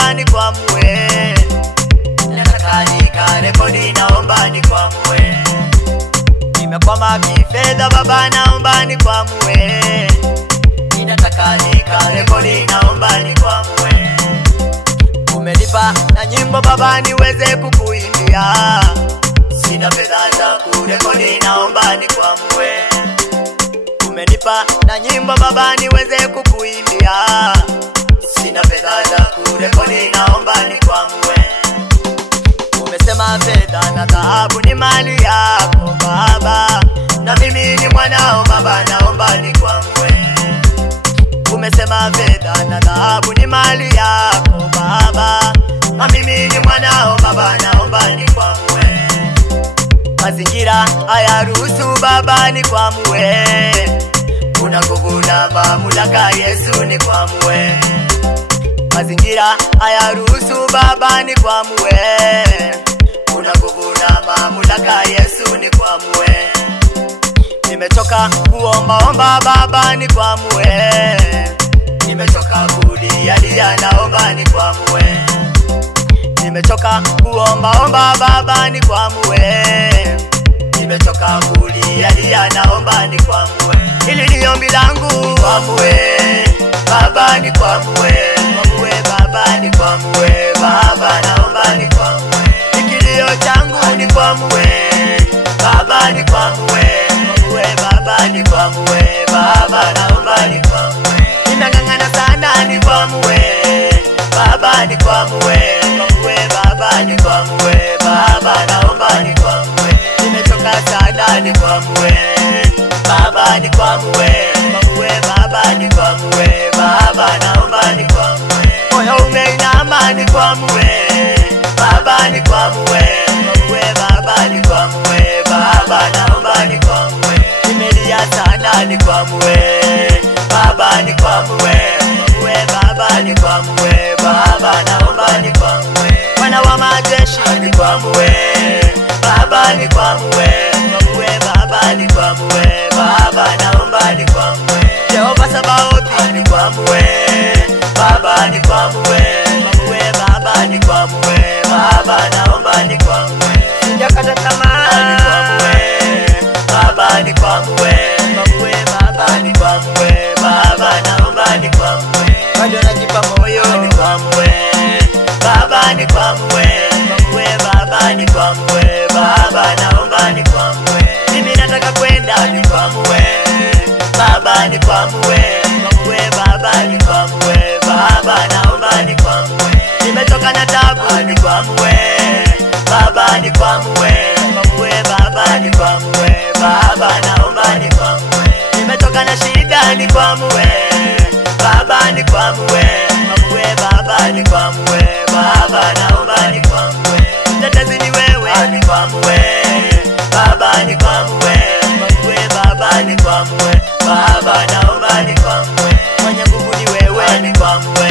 naomba nikwamue. Nataka nikarekodi, naomba nikwamue. Nimekwama kifedha baba, naomba nikwamue. Ninataka nikarekodi, naomba nikwamue. Umenipa na nyimbo baba niweze kukuimbia. Sina fedha za kurekodi, naomba nikwamue. Umenipa na nyimbo baba niweze kukuimbia. Sina fedha za kurekodi, naomba nikwamue. Umesema fedha na dhahabu ni mali yako baba, na mimi ni mwanao baba, naomba nikwamue. Umesema fedha na dhahabu ni mali yako baba, na mimi ni mwanao baba, naomba nikwamue. Mazingira hayaruhusu baba nikwamue. Una nguvu na mamlaka Yesu nikwamue. Mazingira hayaruhusu baba nikwamue. Una nguvu na mamlaka Yesu nikwamue. Nimechoka kuomba baba nikwamue. Nimechoka kulia, naomba nikwamue. Nimechoka kuomba baba nikwamue. Nimechoka kulia, naomba nikwamue. Hili ni ombi langu, nikwamue baba, nikwamue. Nikwamue baba, nikwamue baba, naomba nikwamue. Kilio changu nikwamue baba, nikwamue. Nikwamue baba, nikwamue baba, naomba nikwamue. Ninang'ang'ana sana nikwamue baba, nikwamue. Nikwamue baba, nikwamue baba, naomba nikwamue. Nimechoka sana nikwamue baba, nikwamue. Nikwamue baba, nikwamue baba, naomba nikwamue. Moyo umeinama nikwamue baba, nikwamue. Nikwamue baba, nikwamue baba, naomba nikwamue. Nimelia sana nikwamue baba, nikwamue. Nikwamue baba, nikwamue baba, naomba nikwamue. Bwana wa majeshi nikwamue baba, nikwamue. Nikwamue baba, nikwamue baba, naomba nikwamue. Jehova Sabaothi nikwamue baba, nikwamue. Nikwamue baba, nikwamue baba, naomba nikwamue. Sijakata tamaa nikwamue baba, nikwamue. Nikwamue baba, nikwamue baba, naomba nikwamue. Bado najipa moyo nikwamue baba, nikwamue. Nikwamue baba, nikwamue baba, naomba nikwamue. Mimi nataka kwenda nikwamue baba, nikwamue. Nikwamue baba, nikwamue baba, naomba nikwamue. Nimetoka na tabu nikwamue baba, nikwamue. Nikwamue baba, nikwamue baba, naomba nikwamue. Nimetoka na shida nikwamue baba, nikwamue. Nikwamue baba, nikwamue baba, naomba nikwamue. Mtetezi ni wewe nikwamue baba, nikwamue. Nikwamue baba, nikwamue baba, naomba nikwamue. Mwenye nguvu ni wewe nikwamue